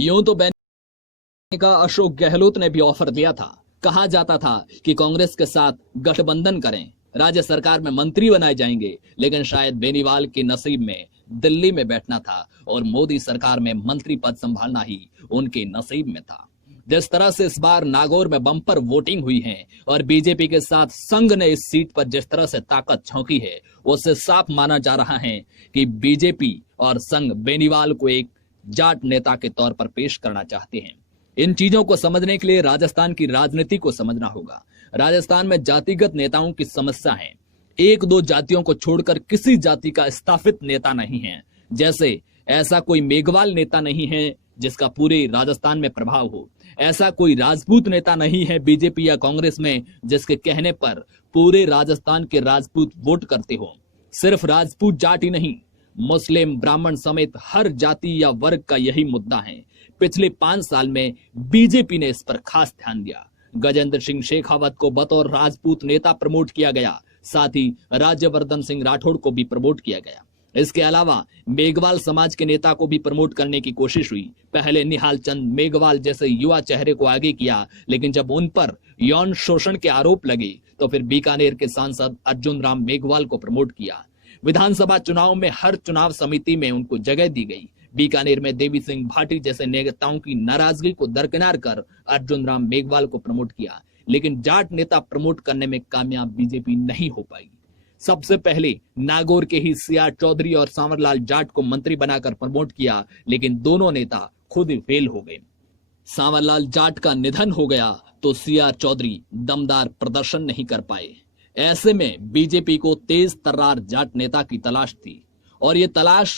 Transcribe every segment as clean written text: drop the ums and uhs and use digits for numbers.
यूं तो बैठने का अशोक गहलोत ने भी ऑफर दिया था। कहा जाता था कि कांग्रेस के साथ गठबंधन करें, राज्य सरकार में मंत्री बनाए जाएंगे, लेकिन शायद बेनीवाल के नसीब में दिल्ली में बैठना था और मोदी सरकार में मंत्री पद संभालना ही उनके नसीब में था। जिस तरह से इस बार नागौर में बम्पर वोटिंग हुई है और बीजेपी के साथ संघ ने इस सीट पर जिस तरह से ताकत झोंकी है, उससे साफ माना जा रहा है कि बीजेपी और संघ बेनीवाल को एक जाट नेता के तौर पर पेश करना चाहते हैं। इन चीजों को समझने के लिए राजस्थान की राजनीति को समझना होगा। राजस्थान में जातिगत नेताओं की समस्या है। एक दो जातियों को छोड़कर किसी जाति का स्थापित नेता नहीं है। जैसे ऐसा कोई मेघवाल नेता नहीं है जिसका पूरे राजस्थान में प्रभाव हो। ऐसा कोई राजपूत नेता नहीं है बीजेपी या कांग्रेस में जिसके कहने पर पूरे राजस्थान के राजपूत वोट करते हो। सिर्फ राजपूत जाट ही नहीं, मुस्लिम, ब्राह्मण समेत हर जाति या वर्ग का यही मुद्दा है। पिछले 5 साल में बीजेपी ने इस पर खास ध्यान दिया। गजेंद्र सिंह शेखावत को बतौर राजपूत नेता प्रमोट किया गया, साथ ही राज्यवर्धन सिंह राठौड़ को भी प्रमोट किया गया। इसके अलावा मेघवाल समाज के नेता को भी प्रमोट करने की कोशिश हुई। पहले निहाल चंद मेघवाल जैसे युवा चेहरे को आगे किया, लेकिन जब उन पर यौन शोषण के आरोप लगे तो फिर बीकानेर के सांसद अर्जुन राम मेघवाल को प्रमोट किया। विधानसभा चुनाव में हर चुनाव समिति में उनको जगह दी गई। बीकानेर में देवी सिंह भाटी जैसे नेताओं की नाराजगी को दरकिनार कर अर्जुन राम मेघवाल को प्रमोट किया, लेकिन जाट नेता प्रमोट करने में कामयाब बीजेपी नहीं हो पाई। सबसे पहले नागौर के ही सीआर चौधरी और सांवरलाल जाट को मंत्री बनाकर प्रमोट किया, लेकिन दोनों नेता खुद ही फेल हो गए। सांवरलाल जाट का निधन हो गया तो सीआर चौधरी दमदार प्रदर्शन नहीं कर पाए। ऐसे में बीजेपी को तेज तर्रार जाट नेता की तलाश थी और ये तलाश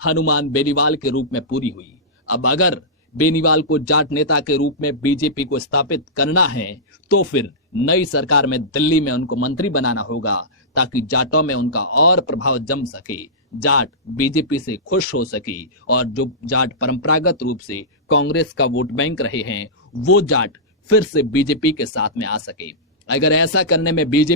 हनुमान बेनीवाल के रूप में पूरी हुई। अब अगर बेनीवाल को जाट नेता के रूप में बीजेपी को स्थापित करना है तो फिर नई सरकार में दिल्ली में उनको मंत्री बनाना होगा ताकि जाटों में उनका और प्रभाव जम सके, जाट बीजेपी से खुश हो सके और जो जाट परंपरागत रूप से कांग्रेस का वोट बैंक रहे हैं वो जाट फिर से बीजेपी के साथ में आ सके। अगर ऐसा करने में बीजेपी